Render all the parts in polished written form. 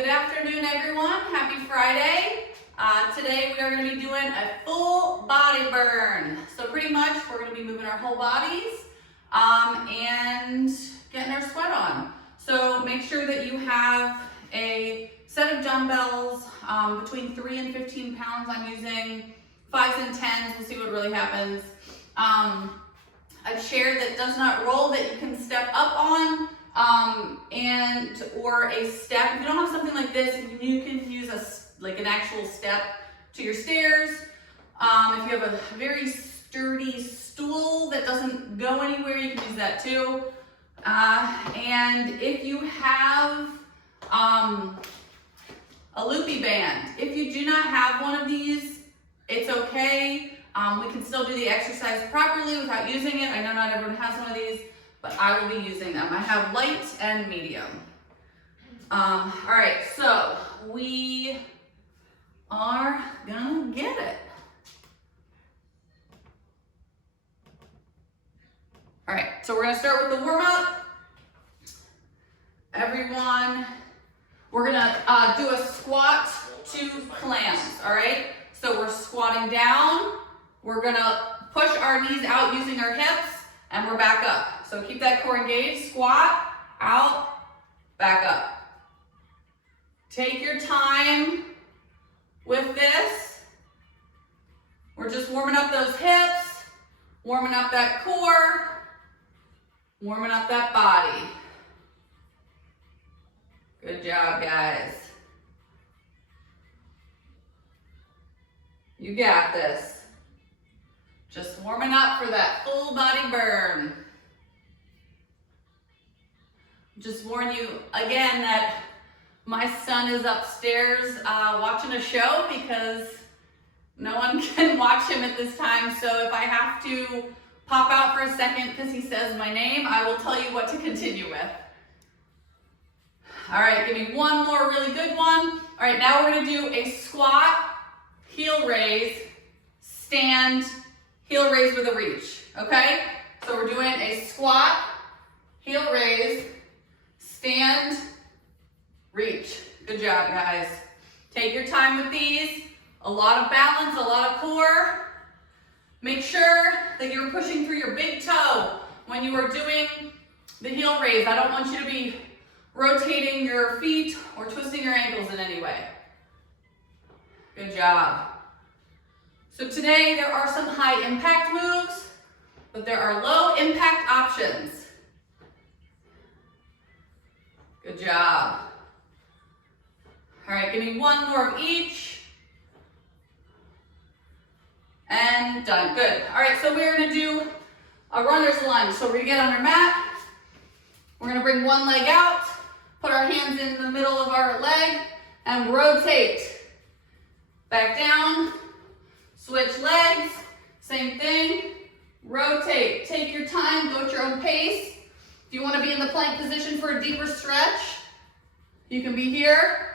Good afternoon, everyone. Happy Friday. Today we are going to be doing a full body burn. So pretty much we're going to be moving our whole bodies and getting our sweat on. So make sure that you have a set of dumbbells between 3 and 15 pounds. I'm using 5s and 10s. We'll see what really happens. A chair that does not roll that you can step up on. Or a step. If you don't have something like this, you can use an actual step to your stairs. If you have a very sturdy stool that doesn't go anywhere, you can use that too. And if you have a loopy band, if you do not have one of these, it's okay. We can still do the exercise properly without using it. I know not everyone has one of these, but I will be using them. I have light and medium. All right, so we are gonna get it. All right, so we're gonna start with the warm up. Everyone, we're gonna do a squat to planks, all right? So we're squatting down. We're gonna push our knees out using our hips, and we're back up. So keep that core engaged, squat, out, back up. Take your time with this. We're just warming up those hips, warming up that core, warming up that body. Good job, guys. You got this. Just warming up for that full body burn. Just warn you again that my son is upstairs watching a show because no one can watch him at this time. So if I have to pop out for a second because he says my name, I will tell you what to continue with. All right, give me one more really good one. All right, now we're gonna do a squat, heel raise, stand, heel raise with a reach, okay? So we're doing a squat, heel raise, stand, reach. Good job, guys. Take your time with these. A lot of balance, a lot of core. Make sure that you're pushing through your big toe when you are doing the heel raise. I don't want you to be rotating your feet or twisting your ankles in any way. Good job. So today there are some high impact moves, but there are low impact options. Good job. All right, give me one more of each. And done, good. All right, so we're gonna do a runner's lunge. So we're gonna get on our mat. We're gonna bring one leg out, put our hands in the middle of our leg, and rotate. Back down, switch legs, same thing, rotate. Take your time, go at your own pace. If you wanna be in the plank position for a deeper stretch, you can be here.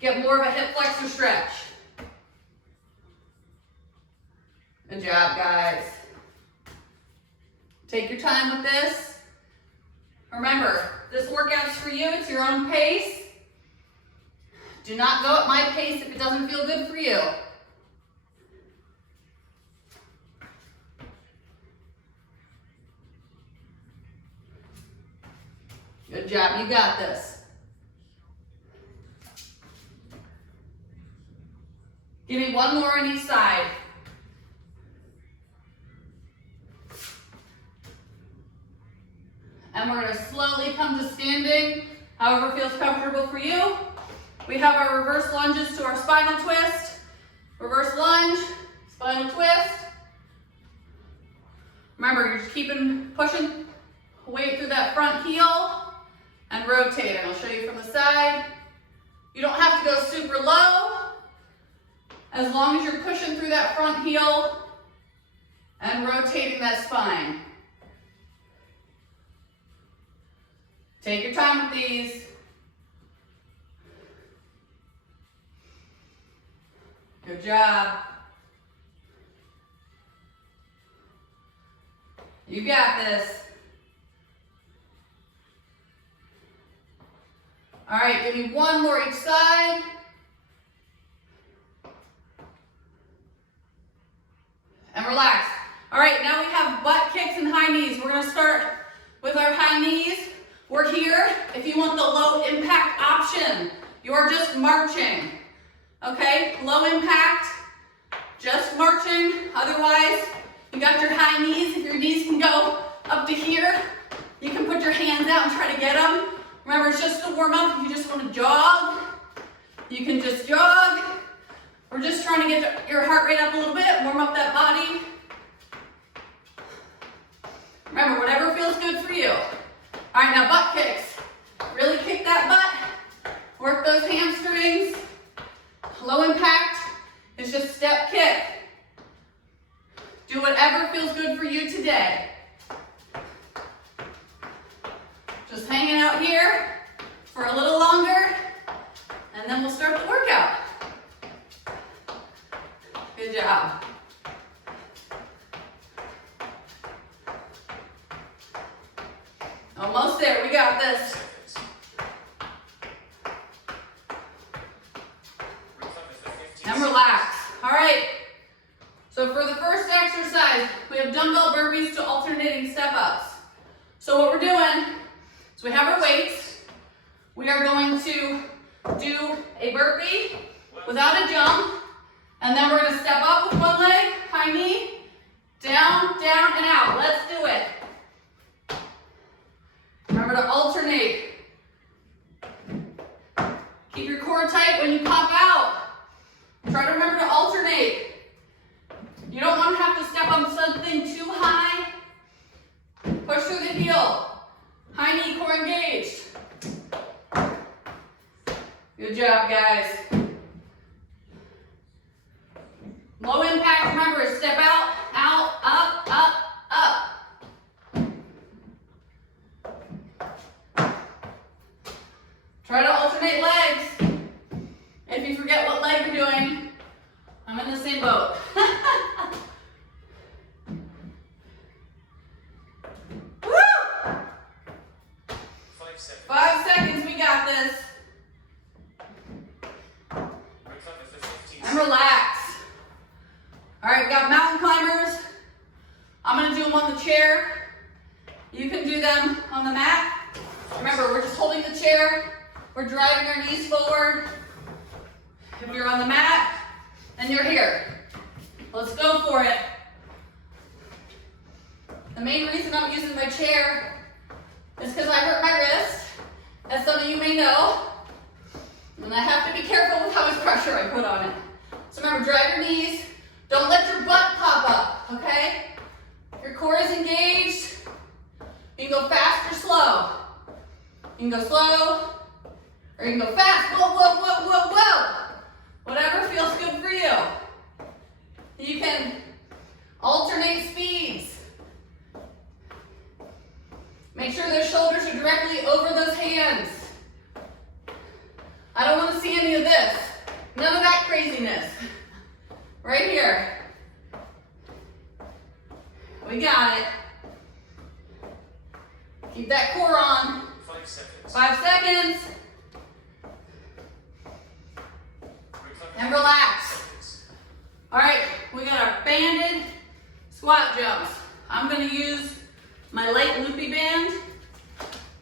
Get more of a hip flexor stretch. Good job, guys. Take your time with this. Remember, this workout's for you, it's your own pace. Do not go at my pace if it doesn't feel good for you. Good job, you got this. Give me one more on each side. And we're gonna slowly come to standing, however feels comfortable for you. We have our reverse lunges to our spinal twist. Reverse lunge, spinal twist. Remember, you're just pushing weight through that front heel and rotating. I'll show you from the side. You don't have to go super low. As long as you're pushing through that front heel and rotating that spine. Take your time with these. Good job. You got this. All right, give me one more each side. And relax. All right, now we have butt kicks and high knees. We're gonna start with our high knees. We're here if you want the low impact option. You're just marching, okay? Low impact, just marching. Otherwise, you got your high knees. If your knees can go up to here, you can put your hands out and try to get them. Remember, it's just a warm up. If you just want to jog, you can just jog. We're just trying to get your heart rate up a little bit, warm up that body. Remember, whatever feels good for you. All right, now butt kicks. Really kick that butt. Work those hamstrings. Low impact is just step kick. Do whatever feels good for you today. Just hanging out here for a little longer, and then we'll start the workout. Good job. Almost there, we got this. And relax. All right, so for the first exercise, we have dumbbell burpees to alternating step-ups. So what we're doing is we have our weights. We are going to do a burpee without a jump, and then we're gonna step up with one leg, high knee, down, down, and out. Let's do it. Remember to alternate. Keep your core tight when you pop out. Try to remember to alternate. You don't want to have to step on something too high. Push through the heel. High knee, core engaged. Good job, guys. Low impact, remember, is step out, out, up, up, up. Try to alternate legs. If you forget what leg you're doing, I'm in the same boat. Woo! 5 seconds, we got this. And relax. All right, we got mountain climbers. I'm gonna do them on the chair. You can do them on the mat. Remember, we're just holding the chair. We're driving our knees forward. If you're on the mat, then you're here. Let's go for it. The main reason I'm using my chair is because I hurt my wrist, as some of you may know, and I have to be careful with how much pressure I put on it. So remember, drive your knees. Don't let your butt pop up, okay? Your core is engaged. You can go fast or slow. You can go slow, or you can go fast. Whoa, whoa, whoa, whoa, whoa. Whatever feels good for you. You can alternate speeds. Make sure those shoulders are directly over those hands. I don't want to see any of this. None of that craziness. Right here. We got it. Keep that core on. 5 seconds. 5 seconds. And relax. All right, we got our banded squat jumps. I'm gonna use my light loopy band.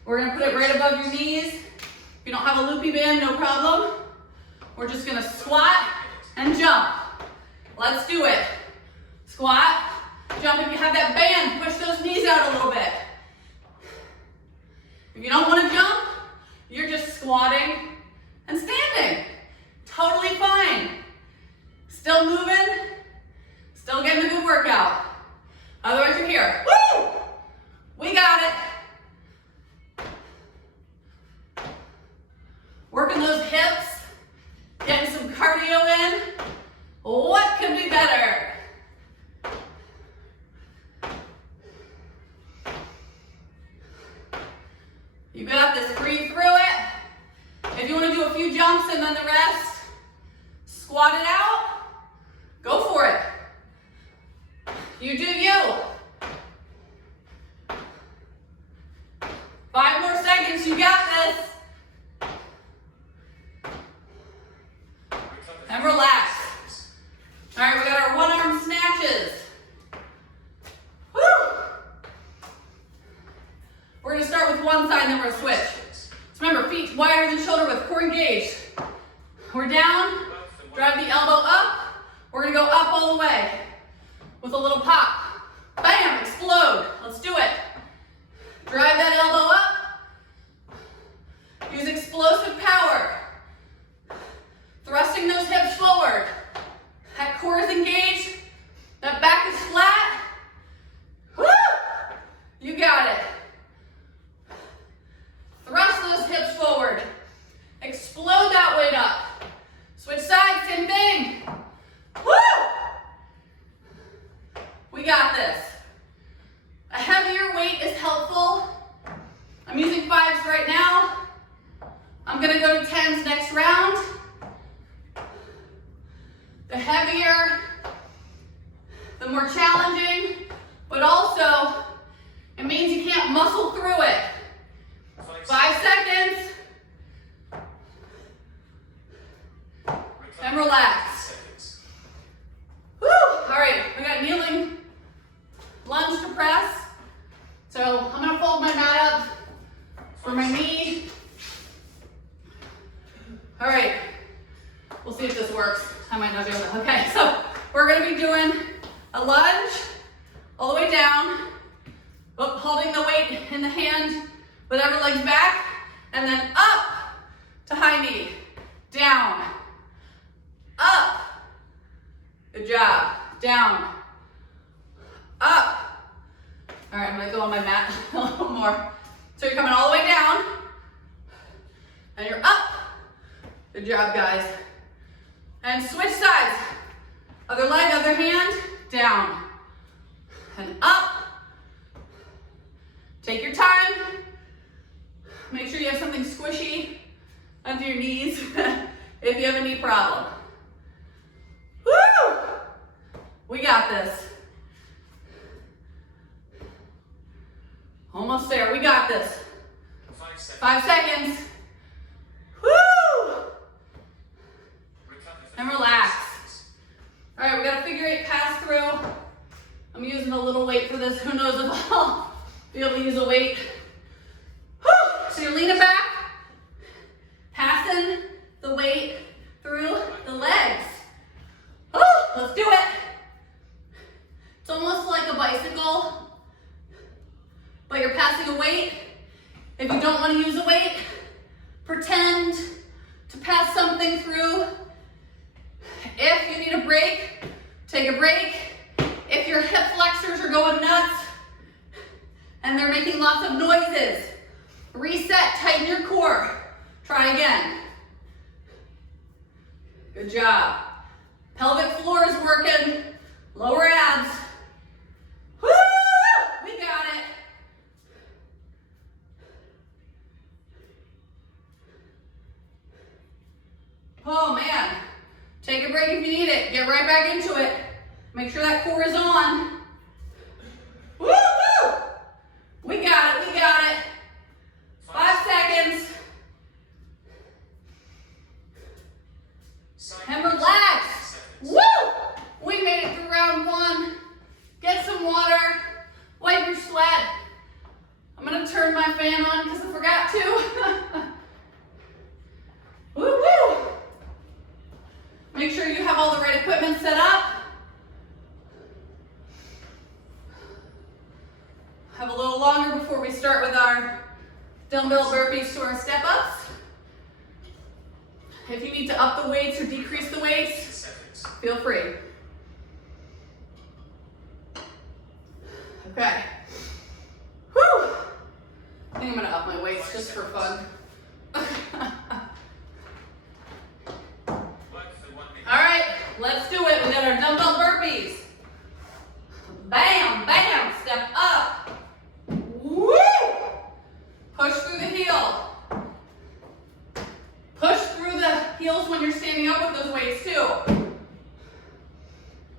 We're gonna put it right above your knees. If you don't have a loopy band, no problem. We're just gonna squat and jump. Let's do it. Squat, jump. If you have that band, push those knees out a little bit. If you don't want to jump, you're just squatting and standing. Totally fine. Still moving, still getting a good workout. Otherwise, you're here. Woo! We got it. Working those hips, getting some cardio in. What could be better? You got this, breathe through it. If you want to do a few jumps and then the rest, squat it out, go for it. You do you. 5 more seconds, you got this. engaged. We're down, drive the elbow up. We're gonna go up all the way with a little pop. Bam, explode. Let's do it. Drive that elbow up. Use explosive power. Thrusting those hips forward. That core is engaged. That back is flat. Woo! You got it. Thrust those hips forward. Explode that weight up. Switch sides, same thing. Woo! We got this. A heavier weight is helpful. I'm using 5s right now. I'm gonna go to 10s next round. The heavier, the more challenging, but also it means you can't muscle through it. 5 seconds. And relax. Woo! All right, we got kneeling lunge to press. So I'm gonna fold my mat up for my knee. All right, we'll see if this works. I might not do it. Okay, so we're gonna be doing a lunge all the way down, holding the weight in the hand, whatever leg's back, and then up to high knee, down, up, good job, down, up. All right, I'm gonna go on my mat a little more. So you're coming all the way down, and you're up. Good job, guys. And switch sides. Other leg, other hand, down, and up. Take your time. Make sure you have something squishy under your knees if you have a knee problem. Woo! We got this. Almost there, we got this. 5 seconds. Woo! And relax. All right, we got a figure 8 pass through. I'm using a little weight for this. Who knows if I'll be able to use a weight. Woo! So you're leaning back, passing the weight through the legs. Woo! Let's do it. It's almost like a bicycle, but you're passing a weight. If you don't want to use a weight, pretend to pass something through. If you need a break, take a break. If your hip flexors are going nuts and they're making lots of noises, reset, tighten your core. Try again. Good job. Pelvic floor is working. Lower abs. Woo! We got it. Oh man. Take a break if you need it. Get right back into it. Make sure that core is on. Woo woo! We got it, we got it. 5 seconds. And relax. Woo! We made it through round 1. Get some water. Wipe your sweat. I'm gonna turn my fan on because I forgot to. Woo woo! Make sure you have all the right equipment set up. Have a little longer before we start with our dumbbell burpees to our step-ups. If you need to up the weights or decrease the weights, feel free. Okay. Whew. I think I'm gonna up my weights just for fun. All right, let's do it. We got our dumbbell burpees. Bam, bam, step up. Woo! Push through the heel. Push through the heels when you're standing up with those weights too.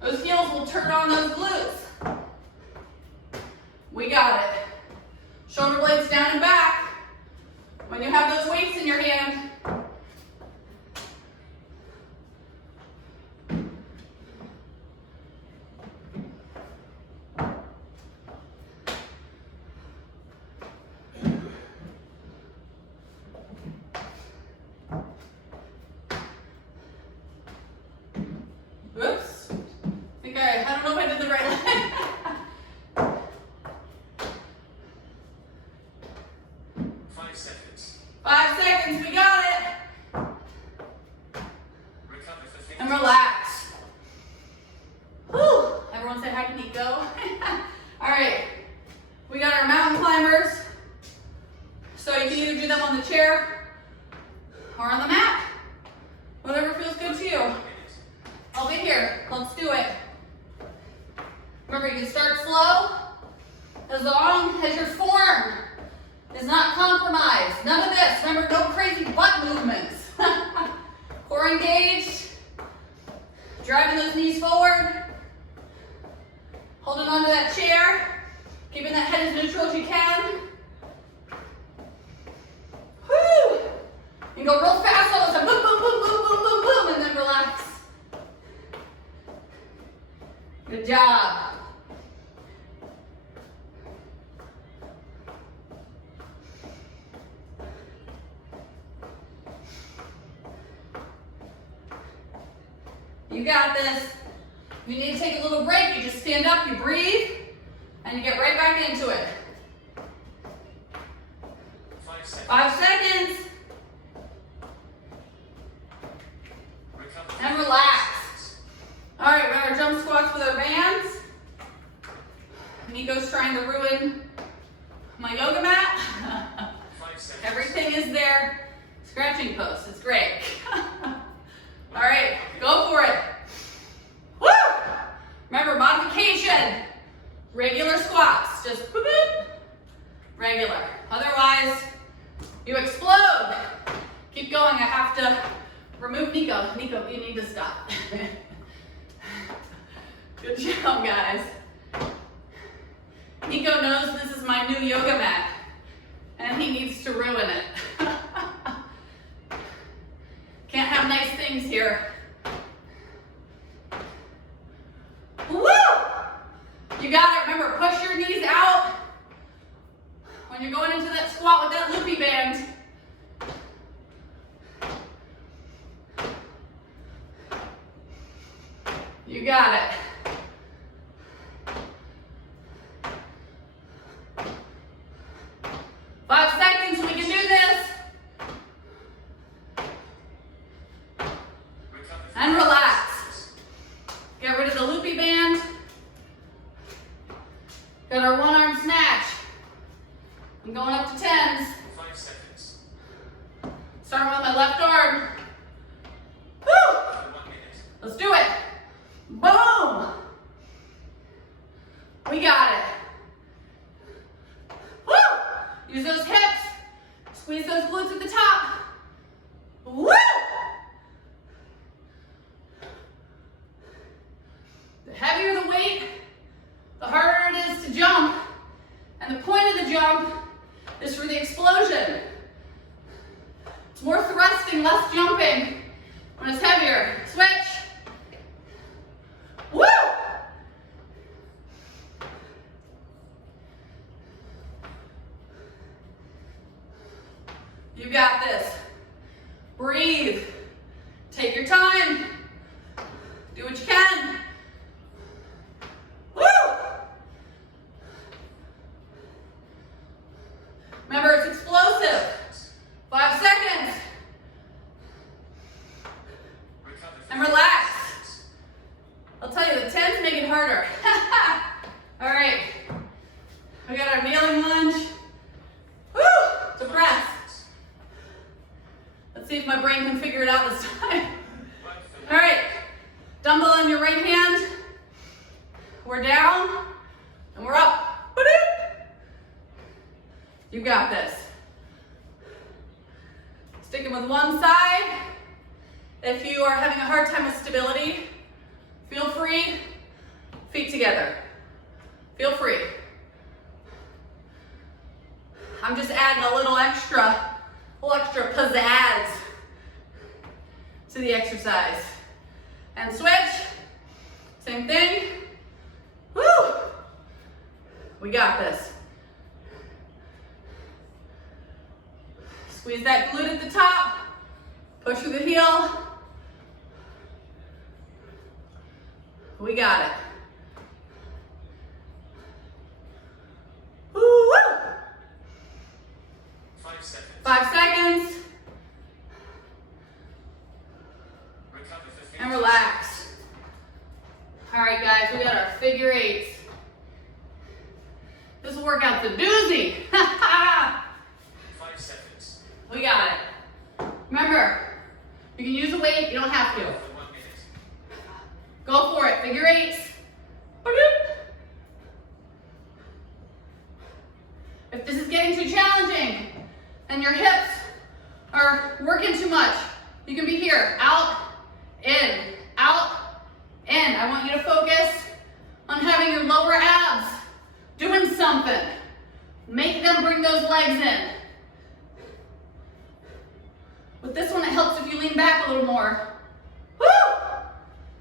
Those heels will turn on those glutes. We got it. Shoulder blades down and back. When you have those weights in your hand, engaged. Driving those knees forward. Holding onto that chair. Keeping that head as neutral as you can. Woo! You can go real fast all the time. Boom, boom, boom, boom, boom, boom, boom, and then relax. Good job. You got this. If you need to take a little break, you just stand up, you breathe, and you get right back into it. 5 seconds. 5 seconds. Recover. And relax. All right, we're gonna jump squats with our bands. Nico's trying to ruin my yoga mat. 5 seconds. Everything is there. Scratching post, it's great. All right, go for it. Woo! Remember, modification. Regular squats, just boop, boop. Regular. Otherwise, you explode. Keep going, I have to remove Nico. Nico, you need to stop. Good job, guys. Nico knows this is my new yoga mat, and he needs to ruin it. Can't have nice things here. Woo! You got it. Remember, push your knees out when you're going into that squat with that loopy band. You got it. And relax. Get rid of the loopy band. Got our one arm snatch. I'm going up to 10s. 5 seconds. Starting with my left arm. Woo! After 1 minute. Let's do it. Boom. We got it. Woo! Use those hips. Squeeze those glutes at the top. Woo! The heavier the weight, the harder it is to jump. And the point of the jump is for the explosion. It's more thrusting, less jumping when it's heavier. Switch. Woo! You got this. Breathe. Take your time. Do what you can. Woo! Remember, it's explosive. 5 seconds. Recover. And relax. I'll tell you, the 10s make it harder. All right. We got our kneeling lunge. Woo! To press. Let's see if my brain can figure it out this time. All right. Dumbbell on your right hand. We're down and we're up. You got this. Sticking with one side. If you are having a hard time with stability, feel free, feet together. Feel free. I'm just adding a little extra pizzazz to the exercise. And switch. Same thing. Woo! We got this. Squeeze that glute at the top. Push through the heel. We got it. Woo! 5 seconds. 5 seconds. Recover for 50. And relax. All right, guys, we got our figure eights. This workout's a doozy. 5 seconds. We got it. Remember, you can use a weight, you don't have to. For 1 minute. Go for it, figure eights. If this is getting too challenging and your hips are working too much, you can be here, out, In, out, in. I want you to focus on having your lower abs doing something. Make them bring those legs in. With this one, it helps if you lean back a little more. Woo!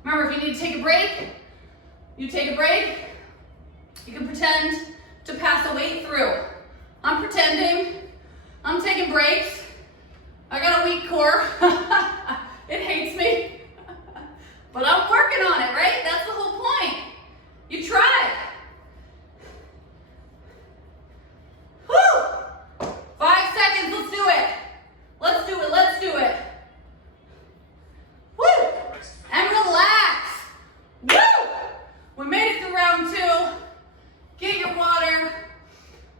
Remember, if you need to take a break, you take a break. You can pretend to pass a weight through. I'm pretending. I'm taking breaks. I got a weak core. It hates me. But I'm working on it, right? That's the whole point. You try. Woo! 5 seconds, let's do it. Let's do it, let's do it. Woo! And relax. Woo! We made it through round 2. Get your water.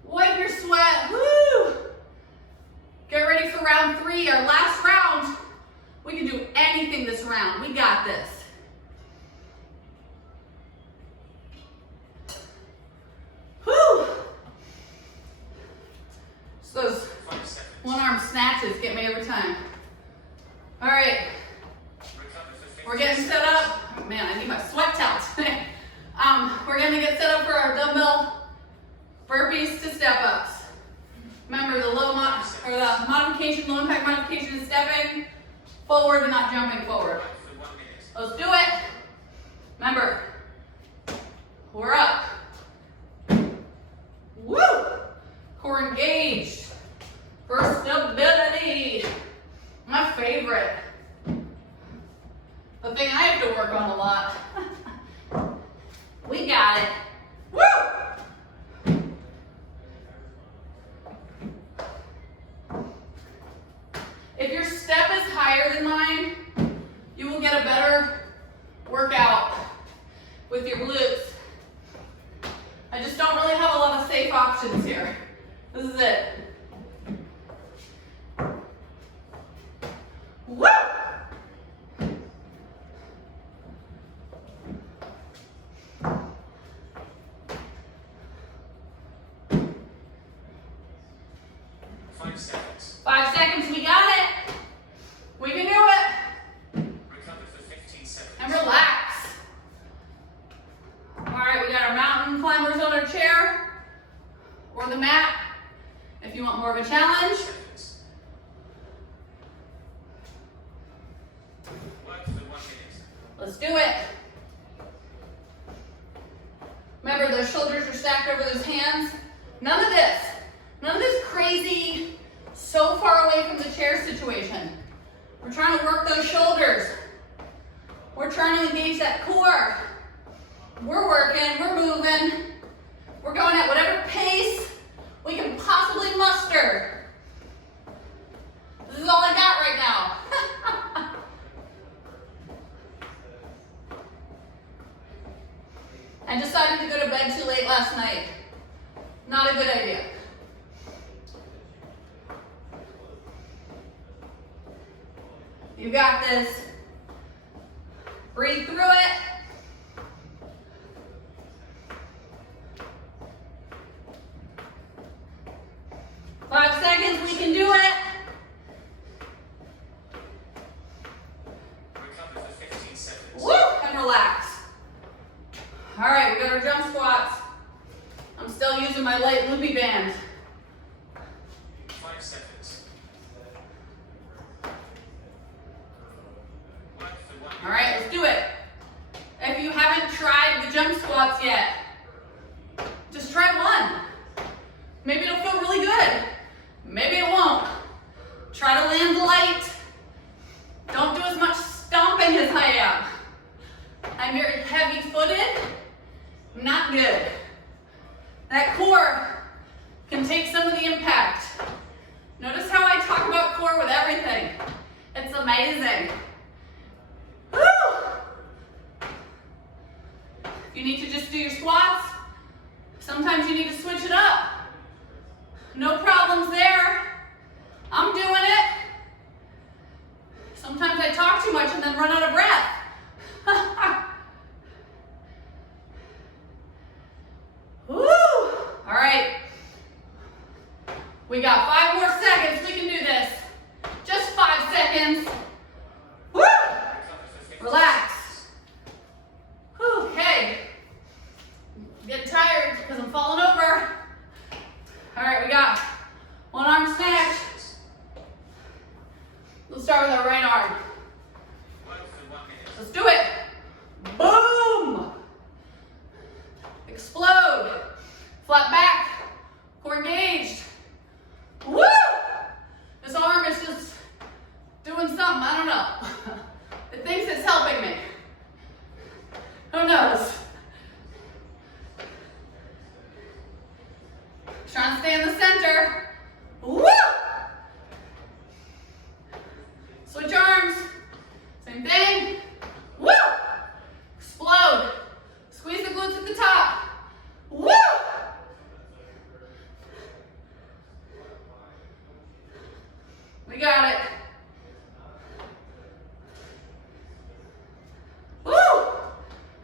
Wipe your sweat. Woo! Get ready for round 3, our last round. We can do anything this round. We got this. Whew. So those 5 seconds. one-arm snatches get me every time. All right, Recover for 15 we're getting set up. Oh, man, I need my sweat towel today. We're gonna get set up for our dumbbell burpees to step-ups. Remember the low modification, low impact modification is stepping forward and not jumping forward. For 1 minute. Let's do it. Remember, we're up. Woo! Core engaged. For stability. My favorite. The thing I have to work on a lot. We got it. Woo! If your step is higher than mine, you will get a better workout with your glutes. I just don't really have a lot of safe options here. This is it. Woo! Five seconds. 5 seconds, we got it. We can do it. Recover for 15 seconds. And relax. All right, we got our mountain climbers on our chair or the mat if you want more of a challenge. Seconds. Work for 1 minute. Let's do it. Remember, those shoulders are stacked over those hands. None of this crazy, so far away from the chair situation. We're trying to work those shoulders. We're trying to engage that core. We're working, we're moving. We're going at whatever pace we can possibly muster. This is all I got right now. I decided to go to bed too late last night. Not a good idea. You got this. Breathe through it. Five seconds, we can do it. Recover for 15 seconds. Woo! And relax. All right, we got our jump squats. I'm still using my light loopy band. 5 seconds. Work for 1 minute. All right, let's do it. If you haven't tried the jump squats yet, just try one. Maybe it'll feel really good. Maybe it won't. Try to land light. Don't do as much stomping as I am. I'm very heavy-footed. Not good. That core can take some of the impact. Notice how I talk about core with everything. It's amazing. Woo! You need to just do your squats. Sometimes you need to switch it up. No problems there. I'm doing it. Sometimes I talk too much and then run out of breath. Woo! All right. We got 5 more seconds. We can do this. Just 5 seconds. Woo! Recover for 15 helping me? Who knows? Trying to stay in the center. Woo! Switch arms. Same thing. Woo! Explode. Squeeze the glutes at the top. Woo! We got it. Woo!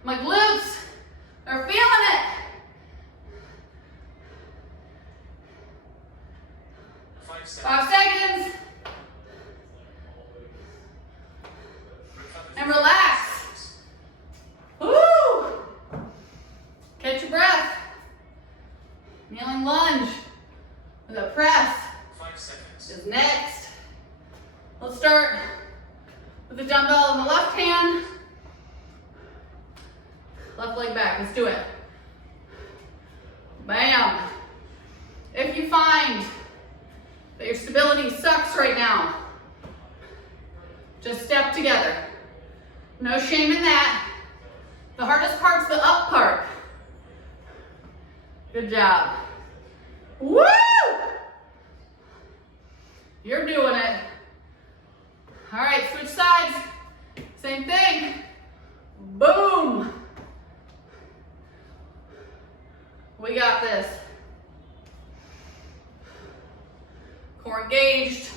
My glutes are feeling it. 5 seconds. 5 seconds. Recover And for relax. 15 seconds. Woo! Catch your breath. Kneeling lunge with a press 5 seconds. is next. Let's start with the dumbbell in the left hand. Left leg back. Let's do it. Bam. If you find that your stability sucks right now, just step together. No shame in that. The hardest part's the up part. Good job. Woo! You're doing it. All right, switch sides. Same thing. Boom. We got this. Core engaged.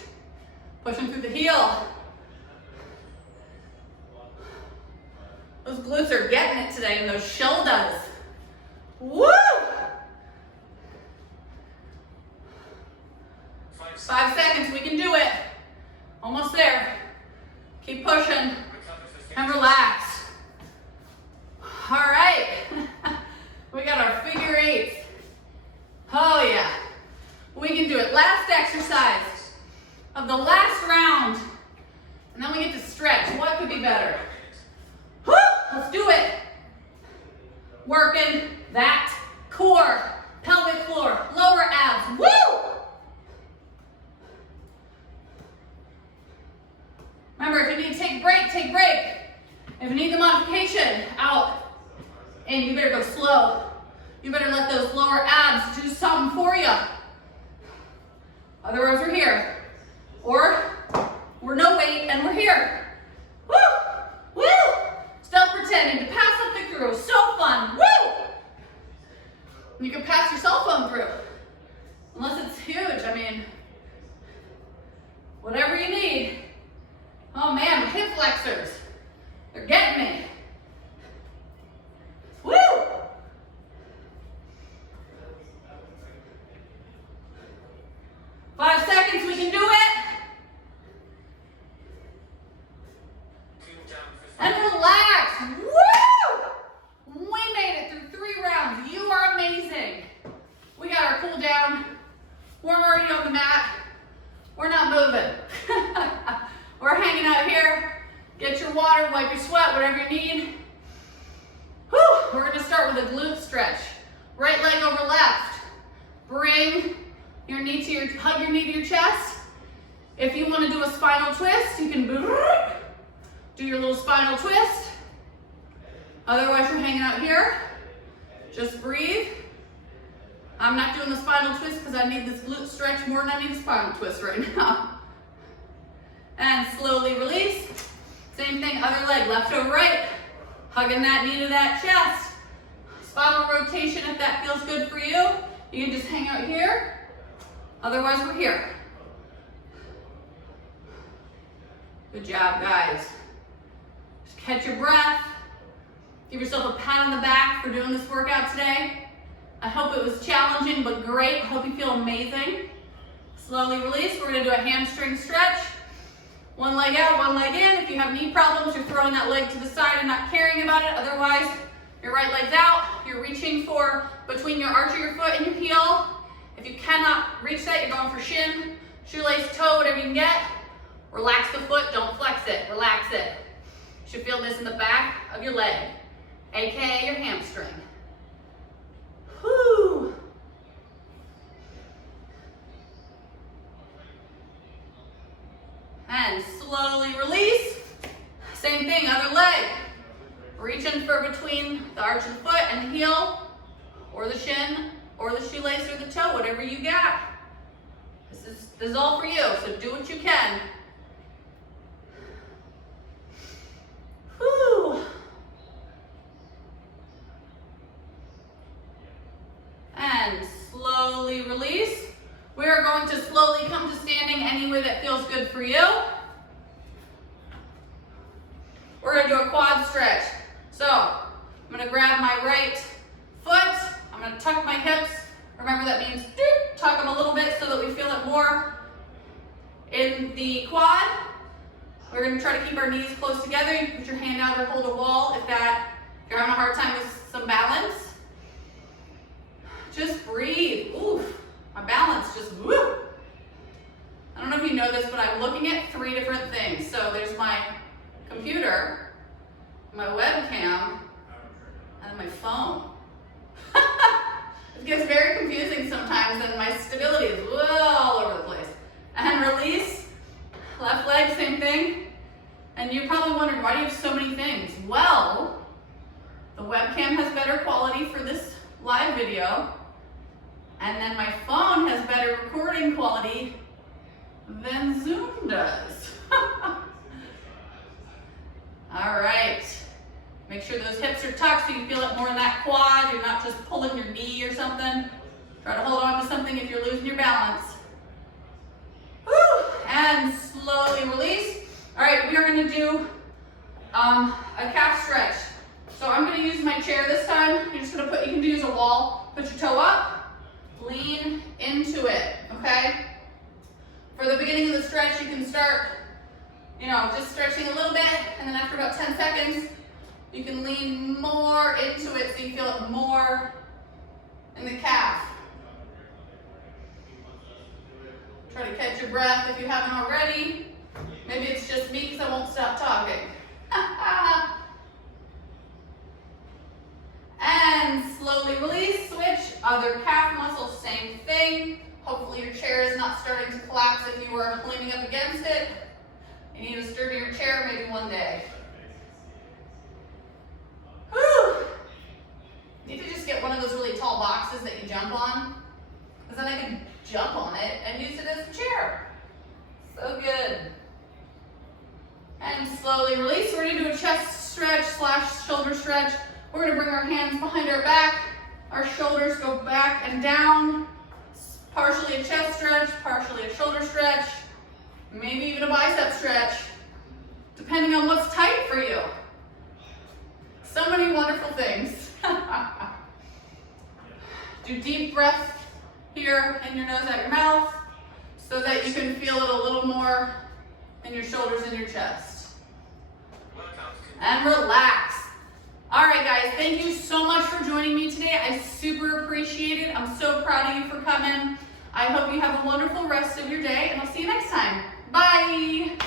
Pushing through the heel. Those glutes are getting it today, and those shoulders. Woo! 5 seconds. 5 seconds, we can do it. Almost there. Keep pushing Recover for 15 and relax. All right. We got our figure eights. Oh yeah. We can do it. Last exercise of the last round. And then we get to stretch. What could be better? Woo! Let's do it. Working that core, pelvic floor, lower abs. Woo! Remember, if you need to take a break, take a break. If you need the modification, out. And you better go slow. You better let those lower abs do something for you. Otherwise, we're here. Or we're no weight and we're here. Woo! Woo! Stop pretending to pass something through. So fun. Woo! You can pass your cell phone through. Unless it's huge. I mean, whatever you need. Oh man, the hip flexors. They're getting me. Woo! Five seconds, we can do it. Cool down for And relax. Woo! We made it through 3 rounds. You are amazing. We got our cool down. We're already on the mat. We're not moving. We're hanging out here. Get your water, wipe your sweat, whatever you need. Whew. We're gonna start with a glute stretch. Right leg over left. Bring your knee to hug your knee to your chest. If you want to do a spinal twist, you can do your little spinal twist. Otherwise, you're hanging out here. Just breathe. I'm not doing the spinal twist because I need this glute stretch more than I need a spinal twist right now. And slowly release. Same thing, other leg, left over right. Hugging that knee to that chest. Spinal rotation if that feels good for you. You can just hang out here. Otherwise, we're here. Good job, guys. Just catch your breath. Give yourself a pat on the back for doing this workout today. I hope it was challenging but great. I hope you feel amazing. Slowly release. We're gonna do a hamstring stretch. One leg out, one leg in. If you have knee problems, you're throwing that leg to the side and not caring about it. Otherwise, your right leg's out. You're reaching for between your arch of your foot and your heel. If you cannot reach that, you're going for shin, shoelace, toe, whatever you can get. Relax the foot, don't flex it, relax it. You should feel this in the back of your leg, aka your hamstring. Whoo! And slowly release. Same thing, other leg. is all for you, so do what you can. Whew. And slowly release. We are going to slowly come to standing any way that feels good for you. We're going to do a quad stretch. So I'm going to grab my right foot. I'm going to tuck my hips. Remember that means tuck them a little bit so that we feel it more in the quad. We're going to try to keep our knees close together. You can put your hand out or hold a wall if you're having a hard time with some balance. Just breathe. Oof, my balance just woo. I don't know if you know this, but I'm looking at 3 different things. So there's my computer, my webcam, and my phone. It gets very confusing sometimes, and my stability is all over the place. And release, left leg, same thing. And you're probably wondering, why do you have so many things? Well, the webcam has better quality for this live video, and then my phone has better recording quality than Zoom does. All right. Make sure those hips are tucked so you feel it more in that quad. You're not just pulling your knee or something. Try to hold on to something if you're losing your balance. Woo! And slowly release. All right, we are going to do a calf stretch. So I'm going to use my chair this time. You're just going to you can use a wall. Put your toe up, lean into it, okay? For the beginning of the stretch, you can start, just stretching a little bit, and then after about 10 seconds, you can lean more into it so you feel it more in the calf. Try to catch your breath if you haven't already. Maybe it's just me because I won't stop talking. And slowly release, switch, other calf muscle, same thing. Hopefully your chair is not starting to collapse if you were leaning up against it. You need a sturdier chair maybe one day. Whew. Need to just get one of those really tall boxes that you jump on, because then I can jump on it and use it as a chair. So good. And slowly release. We're going to do a chest stretch / shoulder stretch. We're going to bring our hands behind our back. Our shoulders go back and down. Partially a chest stretch, partially a shoulder stretch, maybe even a bicep stretch, depending on what's tight for you. So many wonderful things. Do deep breaths here in your nose, out your mouth, so that you can feel it a little more in your shoulders and your chest. And relax. All right, guys, thank you so much for joining me today. I super appreciate it. I'm so proud of you for coming. I hope you have a wonderful rest of your day, and I'll see you next time. Bye.